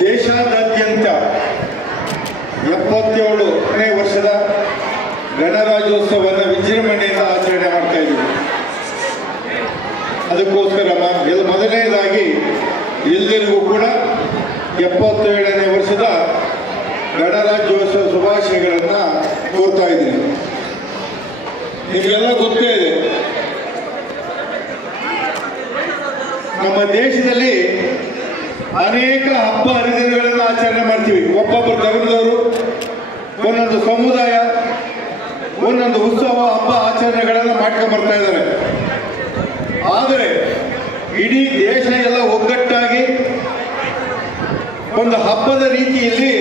ದೇಶಾದ್ಯಂತ ಎಪ್ಪತ್ತೇಳನೇ ವರ್ಷದ ಗಣರಾಜ್ಯೋತ್ಸವವನ್ನು ವಿಜೃಂಭಣೆಯಿಂದ ಆಚರಣೆ ಮಾಡ್ತಾ ಇದ್ದೀವಿ. ಅದಕ್ಕೋಸ್ಕರ ಮೊದಲನೇದಾಗಿ ಎಲ್ಲರಿಗೂ ಕೂಡ ಎಪ್ಪತ್ತೇಳನೇ ವರ್ಷದ ಗಣರಾಜ್ಯೋತ್ಸವ ಶುಭಾಶಯಗಳನ್ನು ಕೋರ್ತಾ ಇದ್ದೀನಿ. ನಿಮಗೆಲ್ಲ ಗೊತ್ತೇ ಇದೆ. ನಮ್ಮ ದೇಶದಲ್ಲಿ ಅನೇಕ ಹಬ್ಬ ಹರಿದಿನಗಳನ್ನು ಆಚರಣೆ ಮಾಡ್ತೀವಿ. ಒಬ್ಬೊಬ್ಬರು ಧರ್ಮದವರು ಒಂದೊಂದು ಸಮುದಾಯ, ಒಂದೊಂದು ಉತ್ಸವ, ಹಬ್ಬ ಆಚರಣೆಗಳನ್ನು ಮಾಡ್ಕೊಂಡು ಬರ್ತಾ ಇದ್ದಾರೆ. ಆದರೆ, ಇಡೀ ದೇಶ ಎಲ್ಲ ಒಗ್ಗಟ್ಟಾಗಿ ಒಂದು ಹಬ್ಬದ ರೀತಿಯಲ್ಲಿ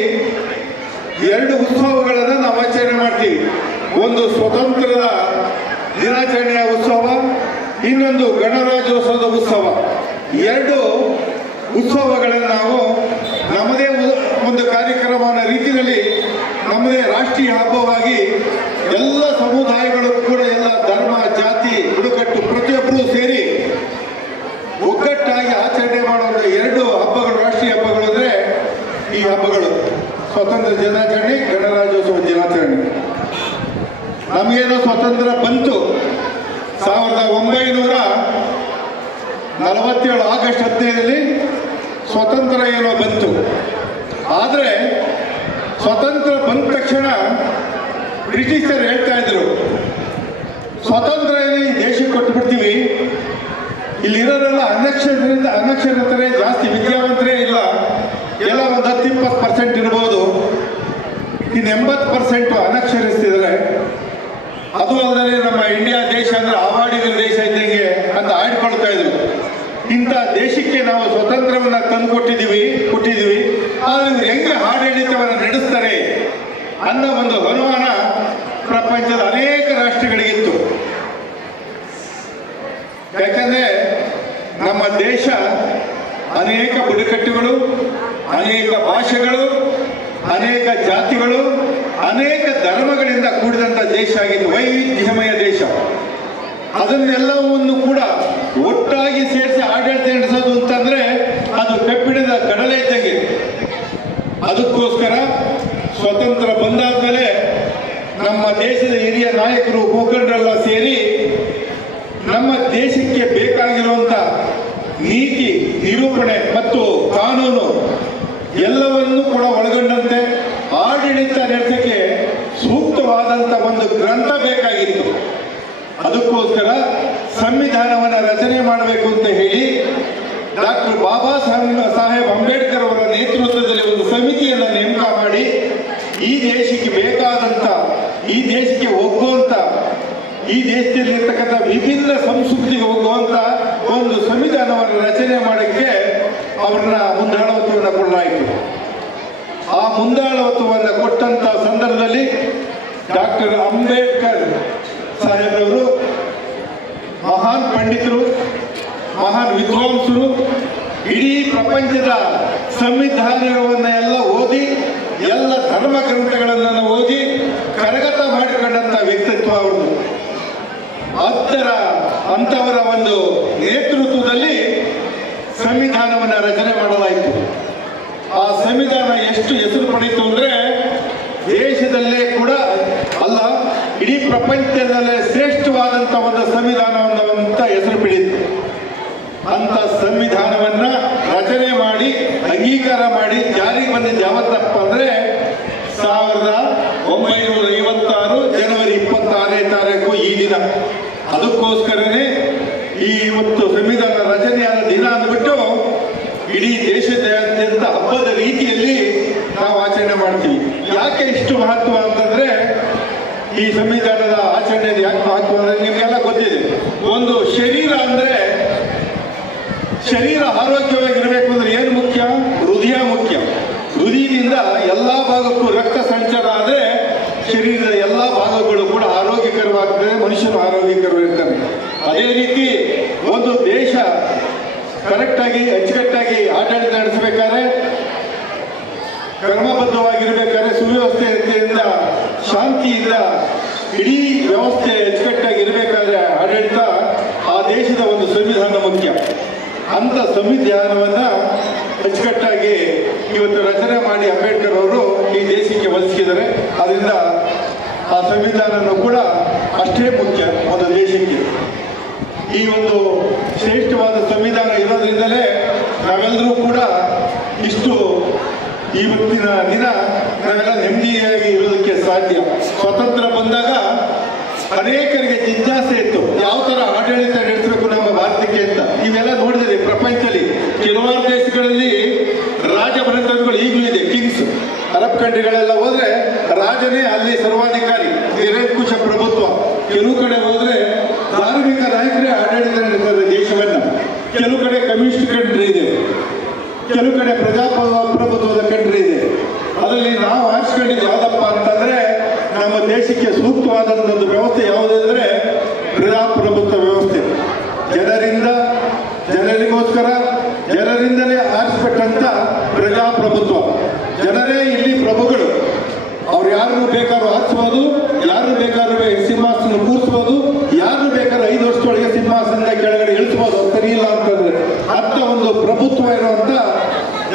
ಎರಡು ಉತ್ಸವಗಳನ್ನು ನಾವು ಆಚರಣೆ ಮಾಡ್ತೀವಿ. ಒಂದು ಸ್ವತಂತ್ರದ ದಿನಾಚರಣೆಯ ಉತ್ಸವ, ಇನ್ನೊಂದು ಗಣರಾಜ್ಯೋತ್ಸವದ ಉತ್ಸವ. ಎರಡು ಉತ್ಸವಗಳನ್ನು ನಾವು ನಮ್ಮದೇ ಒಂದು ಕಾರ್ಯಕ್ರಮದ ರೀತಿಯಲ್ಲಿ ನಮ್ಮದೇ ರಾಷ್ಟ್ರೀಯ ಹಬ್ಬವಾಗಿ ಎಲ್ಲ ಸಮುದಾಯಗಳು ಕೂಡ ಎಲ್ಲ ಧರ್ಮ, ಜಾತಿ ಬುಡಕಟ್ಟು ಪ್ರತಿಯೊಬ್ಬರೂ ಸೇರಿ ಒಗ್ಗಟ್ಟಾಗಿ ಆಚರಣೆ ಮಾಡುವ ಎರಡು ಹಬ್ಬಗಳು, ರಾಷ್ಟ್ರೀಯ ಹಬ್ಬಗಳು ಅಂದರೆ ಈ ಹಬ್ಬಗಳು. ಸ್ವತಂತ್ರ ದಿನಾಚರಣೆ, ಗಣರಾಜ್ಯೋತ್ಸವ ದಿನಾಚರಣೆ. ನಮಗೇನೋ ಸ್ವತಂತ್ರ ಬಂತು. ಸಾವಿರದ ಒಂಬೈನೂರ ನಲವತ್ತೇಳು ಆಗಸ್ಟ್ ಹದಿನೈದರಲ್ಲಿ ಸ್ವತಂತ್ರ ಏನೋ ಬಂತು. ಆದರೆ ಸ್ವತಂತ್ರ ಬಂದ ತಕ್ಷಣ ಬ್ರಿಟಿಷರು ಹೇಳ್ತಾ ಇದ್ರು, ಸ್ವತಂತ್ರ ಈ ದೇಶಕ್ಕೆ ಕೊಟ್ಬಿಡ್ತೀವಿ? ಇಲ್ಲಿರೋರೆಲ್ಲ ಅನಕ್ಷರದಿಂದ ಅನಕ್ಷರತರೇ ಜಾಸ್ತಿ ವಿದ್ಯಾವಂತರೇ ಇಲ್ಲ. ಎಲ್ಲ ಒಂದು ಹತ್ತು, ಇಪ್ಪತ್ತು ಪರ್ಸೆಂಟ್ ಇರ್ಬೋದು. ಇನ್ನು ಎಂಬತ್ತು ಪರ್ಸೆಂಟು ಅನಕ್ಷರಿಸ್ತಿದ್ರೆ ಅದು ಅಲ್ಲದೆ ನಮ್ಮ ಇಂಡಿಯಾ ದೇಶ ಅಂದ್ರೆ ಆವಾಡಿಗರ ದೇಶ ಇದ್ದಂಗೆ ಅಂತ ಆಡ್ಕೊಳ್ತಾ ಇದ್ರು. ಇಂಥ ದೇಶಕ್ಕೆ ನಾವು ಸ್ವತಂತ್ರವನ್ನ ತಂದು ಕೊಟ್ಟಿದ್ದೀವಿ ಆದರೆ ಇವ್ರು ಹೆಂಗೆ ಆಡಳಿತವನ್ನು ನಡೆಸ್ತಾರೆ ಅನ್ನೋ ಒಂದು ಅನುಮಾನ ಪ್ರಪಂಚದ ಅನೇಕ ರಾಷ್ಟ್ರಗಳಿಗಿತ್ತು. ಯಾಕಂದ್ರೆ ನಮ್ಮ ದೇಶ ಅನೇಕ ಬುಡಕಟ್ಟುಗಳು, ಅನೇಕ ಭಾಷೆಗಳು, ಅನೇಕ ಜಾತಿಗಳು, ಅನೇಕ ಧರ್ಮಗಳಿಂದ ಕೂಡಿದಂಥ ದೇಶ ಆಗಿದೆ ವೈವಿಧ್ಯಮಯ ದೇಶ. ಅದನ್ನೆಲ್ಲವನ್ನು ಕೂಡ ಒಟ್ಟಾಗಿ ಸೇರಿಸಿ ಆಡಳಿತ ನಡೆಸೋದು ಅಂತಂದ್ರೆ ಅದು ಕಬ್ಬಿಣದ ಕಡಲೆ ಇದ್ದಂಗೆ ಅದಕ್ಕೋಸ್ಕರ ಸ್ವತಂತ್ರ ಬಂದಾದ್ಮೇಲೆ ನಮ್ಮ ದೇಶದ ಹಿರಿಯ ನಾಯಕರು, ಮುಖಂಡರೆಲ್ಲ ಸೇರಿ ನಮ್ಮ ದೇಶಕ್ಕೆ ಬೇಕಾಗಿರುವಂತ ನೀತಿ, ನಿರೂಪಣೆ ಮತ್ತು ಕಾನೂನು ಎಲ್ಲವನ್ನೂ ಕೂಡ ಒಳಗೊಂಡಂತೆ ಆಡಳಿತ ನಡೆಸಕ್ಕೆ ಸೂಕ್ತವಾದಂತ ಒಂದು ಗ್ರಂಥ ಬೇಕಾಗಿತ್ತು. ಅದಕ್ಕೋಸ್ಕರ ರಚನೆ ಮಾಡಬೇಕು ಅಂತ ಹೇಳಿ ಡಾಕ್ಟರ್ ಬಾಬಾ ಸಾಹೇಬ್ ಸಾಹೇಬ್ ಅಂಬೇಡ್ಕರ್ ಅವರ ನೇತೃತ್ವದಲ್ಲಿ ಒಂದು ಸಮಿತಿಯನ್ನು ನೇಮಕ ಮಾಡಿ ಈ ದೇಶಕ್ಕೆ ಬೇಕಾದಂತ, ಈ ದೇಶಕ್ಕೆ ಒಗ್ಗುವಂತ ಈ ದೇಶದಲ್ಲಿ ಇರ್ತಕ್ಕಂಥ ವಿಭಿನ್ನ ಸಂಸ್ಕೃತಿಗೆ ಹೋಗುವಂತ ಒಂದು ಸಂವಿಧಾನವನ್ನು ರಚನೆ ಮಾಡಕ್ಕೆ ಅವ್ರನ್ನ ಮುಂದಾಳತ್ವವನ್ನು ಕೊಡಲಾಯಿತು. ಆ ಮುಂದಾಳತ್ವವನ್ನು ಕೊಟ್ಟಂತ ಸಂದರ್ಭದಲ್ಲಿ ಡಾಕ್ಟರ್ ಅಂಬೇಡ್ಕರ್ ಸಾಹೇಬ್ರವರು ಮಹಾನ್ ಪಂಡಿತರು, ಮಹಾನ್ ವಿದ್ವಾಂಸರು, ಇಡೀ ಪ್ರಪಂಚದ ಸಂವಿಧಾನವನ್ನ ಎಲ್ಲ ಓದಿ, ಎಲ್ಲ ಧರ್ಮ ಗ್ರಂಥಗಳನ್ನು ಓದಿ ಕರಗತ ಮಾಡಿಕೊಂಡಂತ ವ್ಯಕ್ತಿತ್ವ ಅವರು ಅದರ ಅಂತವರ ಒಂದು ನೇತೃತ್ವದಲ್ಲಿ ಸಂವಿಧಾನವನ್ನು ರಚನೆ ಮಾಡಲಾಯಿತು. ಆ ಸಂವಿಧಾನ ಎಷ್ಟು ಹೆಸರು ಪಡೀತು ಅಂದ್ರೆ ದೇಶದಲ್ಲೇ ಕೂಡ ಅಲ್ಲ, ಇಡೀ ಪ್ರಪಂಚದಲ್ಲೇ ಶ್ರೇಷ್ಠವಾದಂಥ ಒಂದು ಸಂವಿಧಾನವನ್ನು ಅಂತ ಹೆಸರು ಬಿಡಿತು ಅಂತ ಸಂವಿಧಾನವನ್ನ ರಚನೆ ಮಾಡಿ, ಅಂಗೀಕಾರ ಮಾಡಿ ಜಾರಿಗೆ ಬಂದಿದ್ದು ಯಾವತ್ತಪ್ಪ ಅಂದ್ರೆ ಸಾವಿರದ ಒಂಬೈನೂರ ಐವತ್ತಾರು ಜನವರಿ ಇಪ್ಪತ್ತಾರನೇ ತಾರೀಕು ಈ ದಿನ. ಅದಕ್ಕೋಸ್ಕರನೇ ಈ ಇವತ್ತು ಸಂವಿಧಾನ ರಚನೆಯಾದ ದಿನ ಅಂದ್ಬಿಟ್ಟು ಇಡೀ ದೇಶದಾದ್ಯಂತ ಹಬ್ಬದ ರೀತಿಯಲ್ಲಿ ನಾವು ಆಚರಣೆ ಮಾಡ್ತೀವಿ. ಯಾಕೆ ಇಷ್ಟು ಮಹತ್ವ ಅಂತಂದ್ರೆ ಈ ಸಂವಿಧಾನದ ಆಚರಣೆ ಯಾಕೆ ಮಹತ್ವ ಅಂದ್ರೆ ನಿಮಗೆಲ್ಲ ಒಂದು ಶರೀರ ಅಂದ್ರೆ ಶರೀರ ಆರೋಗ್ಯವಾಗಿರಬೇಕು ಅಂದ್ರೆ ಏನು ಮುಖ್ಯ? ಹೃದಯ ಮುಖ್ಯ. ಹೃದಯದಿಂದ ಎಲ್ಲಾ ಭಾಗಕ್ಕೂ ರಕ್ತ ಸಂಚಾರ ಆದ್ರೆ ಶರೀರದ ಎಲ್ಲಾ ಭಾಗಗಳು ಕೂಡ ಆರೋಗ್ಯಕರವಾಗ್ತದೆ, ಮನುಷ್ಯನು ಆರೋಗ್ಯಕರವಾಗಿರ್ತಾನೆ. ಅದೇ ರೀತಿ ಒಂದು ದೇಶ ಕರೆಕ್ಟಾಗಿ ಅಚ್ಚುಕಟ್ಟಾಗಿ ಆಡಳಿತ ನಡೆಸಬೇಕಾದ್ರೆ, ಕ್ರಮಬದ್ಧವಾಗಿರ್ಬೇಕಾದ್ರೆ ಸುವ್ಯವಸ್ಥೆಯಿಂದ, ಶಾಂತಿಯಿಂದ ಇಡೀ ವ್ಯವಸ್ಥೆ ಅಚ್ಚುಕಟ್ಟಾಗಿ ಇರಬೇಕಾದ್ರೆ ಆಡಳಿತ ಆ ದೇಶದ ಒಂದು ಸಂವಿಧಾನ ಮುಖ್ಯ. ಅಂತ ಸಂವಿಧಾನವನ್ನ ಅಚ್ಚುಕಟ್ಟಾಗಿ ಇವತ್ತು ರಚನೆ ಮಾಡಿ ಅಂಬೇಡ್ಕರ್ ಅವರು ಈ ದೇಶಕ್ಕೆ ಒದಗಿಸಿದ್ದಾರೆ ಅದರಿಂದ ಆ ಸಂವಿಧಾನನೂ ಕೂಡ ಅಷ್ಟೇ ಮುಖ್ಯ ಒಂದು ದೇಶಕ್ಕೆ. ಈ ಒಂದು ಶ್ರೇಷ್ಠವಾದ ಸಂವಿಧಾನ ಇರೋದ್ರಿಂದಲೇ ನಾವೆಲ್ಲರೂ ಕೂಡ ಇಷ್ಟು ಇವತ್ತಿನ ದಿನ ನಾವೆಲ್ಲ ನೆಮ್ಮದಿಯಾಗಿ ಇರೋದಕ್ಕೆ ಸಾಧ್ಯ. ಸ್ವತಂತ್ರ ಬಂದಾಗ ಅನೇಕರಿಗೆ ಜಿಜ್ಞಾಸೆ ಇತ್ತು. ಯಾವ ತರ ಆಡಳಿತ ನಡೆಸಬೇಕು ನಮ್ಮ ಭಾರತಕ್ಕೆ ಅಂತ. ಇವೆಲ್ಲ ನೋಡಿದ್ರೆ ಪ್ರಪಂಚದಲ್ಲಿ ದೇಶಕ್ಕೆ ಸೂಕ್ತವಾದಂಥದ್ದು ವ್ಯವಸ್ಥೆ ಯಾವುದಂದ್ರೆ ಪ್ರಜಾಪ್ರಭುತ್ವ ವ್ಯವಸ್ಥೆ. ಜನರಿಂದ, ಜನರಿಗೋಸ್ಕರ, ಜನರಿಂದಲೇ ಆರಿಸ್ಬಿಟ್ಟಂತ ಪ್ರಜಾಪ್ರಭುತ್ವ ಜನರೇ ಇಲ್ಲಿ ಪ್ರಭುಗಳು. ಅವ್ರು ಯಾರನ್ನು ಬೇಕಾದ್ರೂ ಆರಿಸ್ಬೋದು ಯಾರು ಬೇಕಾದ್ರೂ ಸಿಂಹಾಸನ ಕೂರಿಸ್ಬೋದು ಯಾರು ಬೇಕಾದ್ರೂ ಐದು ವರ್ಷದೊಳಗೆ ಸಿಂಹಾಸನದ ಕೆಳಗಡೆ ಇಳಿಸ್ಬೋದು ಸರಿಯಿಲ್ಲ ಸರಿ ಇಲ್ಲ ಅಂತಂದ್ರೆ ಅಂತ ಒಂದು ಪ್ರಭುತ್ವ ಇರುವಂತ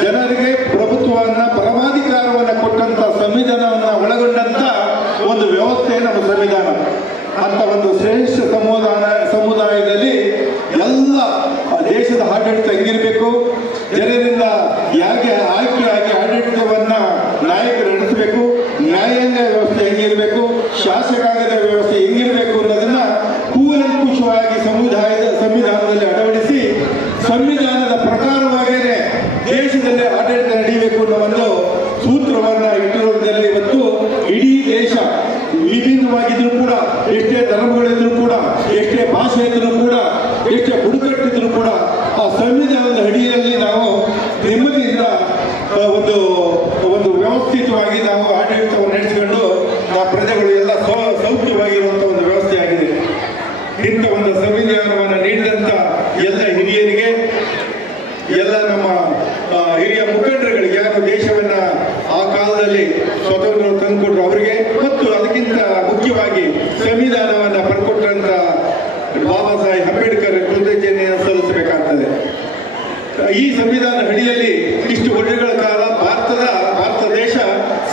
ಜನರಿಗೆ ಪ್ರಭುತ್ವವನ್ನ, ಪರಮಾಧಿಕಾರವನ್ನ ಕೊಟ್ಟಂತ ಸಂವಿಧಾನವನ್ನ ಒಳಗೊಂಡಂತ ಒಂದು ವ್ಯವಸ್ಥೆ ನಮ್ಮ ಸಂವಿಧಾನ. ಅಂತ ಒಂದು ಶ್ರೇಷ್ಠ ಸಮುದಾಯ ಸಮುದಾಯದಲ್ಲಿ ಎಲ್ಲ ದೇಶದ ಆಡಳಿತ ಹೆಂಗಿರ್ಬೇಕು, ಜನರಿಂದ ಆಯ್ಕೆ ಆಯ್ಕೆಯಾಗಿ ಆಡಳಿತವನ್ನ ನಾಯಕರು ನಡೆಸಬೇಕು, ನ್ಯಾಯಾಂಗ ವ್ಯವಸ್ಥೆ ಹೆಂಗಿರಬೇಕು, ಶಾಸಕಾಂಗದ ವ್ಯವಸ್ಥೆ ಹೆಂಗಿರಬೇಕು ಅನ್ನೋದನ್ನ ಕೂಲಂಕುಷವಾಗಿ ಸಮುದಾಯದ ಸಂವಿಧಾನದಲ್ಲಿ ಅಳವಡಿಸಿ ಸಂವಿಧಾನದ ಪ್ರಕಾರವಾಗಿಯೇ ದೇಶದಲ್ಲಿ ಆಡಳಿತ ನಡೆಯಬೇಕು ಅನ್ನೋ ಒಂದು ಸೂತ್ರವನ್ನ ಇಟ್ಟಿರೋದ್ರಲ್ಲಿ ಇವತ್ತು ಇಡೀ ದೇಶ ವಿಭಿನ್ನವಾಗಿದ್ರು ಕೂಡ ಎಷ್ಟೇ ಧರ್ಮಗಳಿದ್ರು ಕೂಡ ಎಷ್ಟೇ ಭಾಷೆ ಇದ್ರು ಕೂಡ ಎಷ್ಟೇ ಬುಡಕಟ್ಟಿದ್ರು ಕೂಡ ಆ ಸಂವಿಧಾನದ ಅಡಿಯಲ್ಲಿ ನಾವು ನೆಮ್ಮದಿಯಿಂದ ಆ, ಒಂದು ಒಂದು ವ್ಯವಸ್ಥಿತವಾಗಿ ನಾವು ಆಡಳಿತವನ್ನು ನಡೆಸಿಕೊಂಡು ಆ ಪ್ರಜೆಗಳು ಎಲ್ಲ ಸೌ ಸೌಖ್ಯವಾಗಿರುವಂಥ ಒಂದು ವ್ಯವಸ್ಥೆ ಆಗಿದೆ ಇಂಥ ಒಂದು ಸಂವಿಧಾನವನ್ನು ನೀಡಿದಂಥ ಎಲ್ಲ ಹಿರಿಯರಿಗೆ ಎಲ್ಲ ನಮ್ಮ ಆ, ಹಿರಿಯ ಮುಖಂಡರುಗಳಿಗೆ ಯಾರು ದೇಶವನ್ನ ಆ ಕಾಲದಲ್ಲಿ ಸ್ವತಂತ್ರ ತಂದುಕೊಟ್ರು ಅವರಿಗೆ ಮತ್ತು ಅದಕ್ಕಿಂತ ಮುಖ್ಯವಾಗಿ ಸಂವಿಧಾನವನ್ನ ಬರ್ಕೊಟ್ಟಂತ ಬಾಬಾ ಸಾಹೇಬ್ ಅಂಬೇಡ್ಕರ್ ಕೃತಜ್ಞತೆಯನ್ನು ಸಲ್ಲಿಸಬೇಕಾಗ್ತದೆ ಈ ಸಂವಿಧಾನ ಅಡಿಯಲ್ಲಿ ಇಷ್ಟು ವರ್ಷಗಳ ಕಾಲ ಭಾರತದ ಭಾರತ ದೇಶ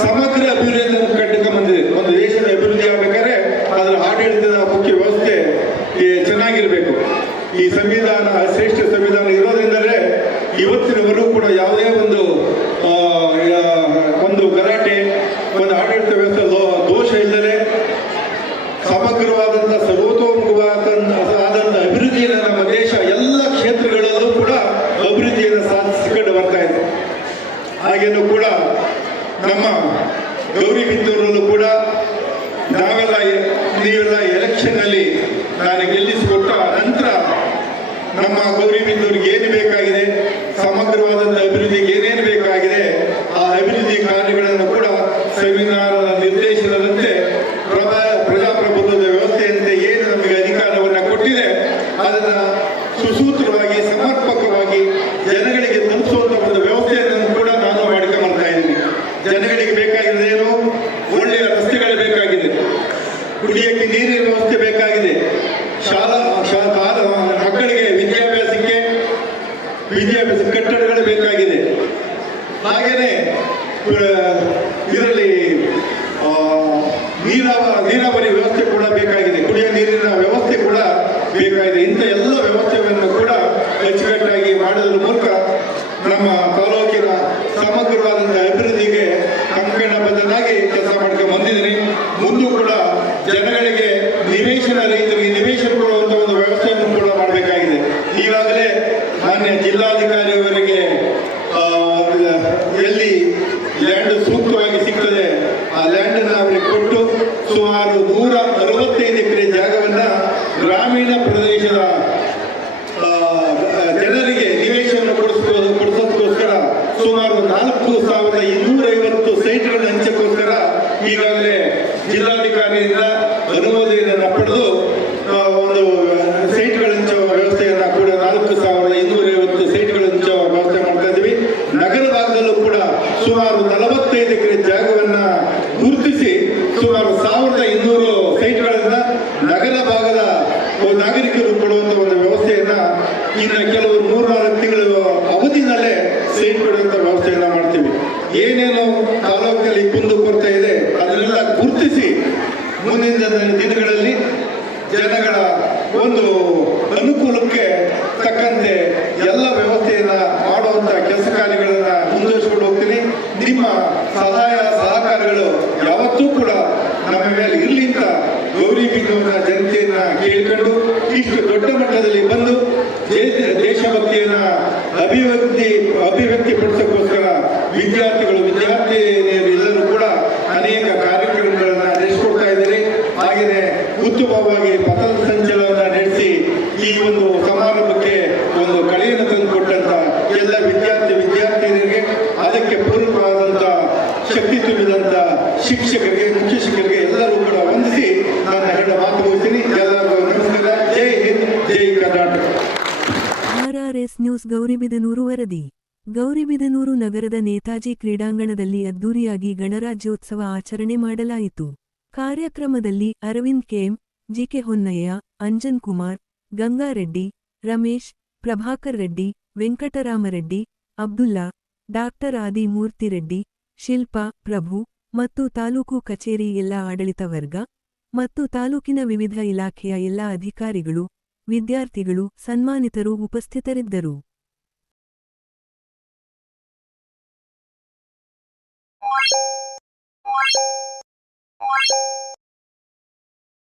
ಸಮಗ್ರ ಅಭಿವೃದ್ಧಿಯನ್ನು ಕಂಡುಕೊಂಡು ಬಂದಿದೆ ಒಂದು ದೇಶದ ಅಭಿವೃದ್ಧಿ ಆಗ್ಬೇಕಾದ್ರೆ ಅದರ ಆಡಳಿತದ ಮುಖ್ಯ ವ್ಯವಸ್ಥೆ ಈ ಚೆನ್ನಾಗಿರ್ಬೇಕು ಈ ಸಂವಿಧಾನ, ಶ್ರೇಷ್ಠ ಸಂವಿಧಾನ ಇರೋದ್ರಿಂದಲೇ ಇವತ್ತಿನವರೆಗೂ ಕೂಡ ಯಾವುದೇ ಒಂದು ಒಂದು ಗಲಾಟೆ, ಒಂದು ಆಡಳಿತ ವ್ಯವಸ್ಥೆ ದೋಷ ಇಲ್ಲದೆ ಸಮಗ್ರವಾದಂಥ, ಸರ್ವತೋಮುಖವಾದಂಥ, ಆದಂಥ ಅಭಿವೃದ್ಧಿಯನ್ನು ನಮ್ಮ ದೇಶ ಎಲ್ಲ ಕ್ಷೇತ್ರಗಳಲ್ಲೂ ಕೂಡ ಅಭಿವೃದ್ಧಿಯನ್ನು ಸಾಧಿಸಿಕೊಂಡು ಬರ್ತಾ ಇದೆ. ಹಾಗೇನೂ ಕೂಡ ನಮ್ಮ ಗೌರಿ ಬಿದ್ದೂರಲ್ಲೂ ಕೂಡ ಗೌರಿಬಿದ್ದೂರಿಗೆ ಏನು ಬೇಕಾಗಿದೆ? ಸಮಗ್ರವಾದಂಥ ಕಟ್ಟಡಗಳು ಬೇಕಾಗಿದೆ. ಹಾಗೇನೆ ಇದರಲ್ಲಿ ನೀರಾವ ನೀರಾವರಿ ವ್ಯವಸ್ಥೆ ಕೂಡ ಬೇಕಾಗಿದೆ. ಕುಡಿಯುವ ನೀರಿನ ವ್ಯವಸ್ಥೆ ಕೂಡ ಬೇಕಾಗಿದೆ. ಇಂಥ ಎಲ್ಲ ವ್ಯವಸ್ಥೆಗಳನ್ನು ಕೂಡ ಅಚ್ಚುಕಟ್ಟಾಗಿ ಮಾಡೋದ್ರ ಮೂಲಕ ನಮ್ಮ ತಾಲೂಕಿನ ಸಮಗ್ರವಾದಂಥ ಅಭಿವೃದ್ಧಿಗೆ ಕಂಕಣಬದ್ಧನಾಗಿ ಕೆಲಸ ಮಾಡ್ಕೊಂಡು ಬಂದಿದ್ದೀನಿ. ನ್ಯೂಸ್ ಗೌರಿಬಿದನೂರು ವರದಿ. ಗೌರಿಬಿದನೂರು ನಗರದ ನೇತಾಜಿ ಕ್ರೀಡಾಂಗಣದಲ್ಲಿ ಅದ್ದೂರಿಯಾಗಿ ಗಣರಾಜ್ಯೋತ್ಸವ ಆಚರಣೆ ಮಾಡಲಾಯಿತು. ಕಾರ್ಯಕ್ರಮದಲ್ಲಿ Arvind KM GK Honnaiah, Anjan Kumar, Gangareddy, Ramesh, Prabhakar Reddy, Venkataramareddy, Abdulla, doctor Adi Murthyreddy Shilpa, ಪ್ರಭು ಮತ್ತು ತಾಲೂಕು ಕಚೇರಿ ಎಲ್ಲ ಆಡಳಿತ ವರ್ಗ ಮತ್ತು ತಾಲೂಕಿನ ವಿವಿಧ ಇಲಾಖೆಯ ಎಲ್ಲ ಅಧಿಕಾರಿಗಳು ವಿದ್ಯಾರ್ಥಿಗಳು ಸನ್ಮಾನಿತರು ಉಪಸ್ಥಿತರಿದ್ದರು.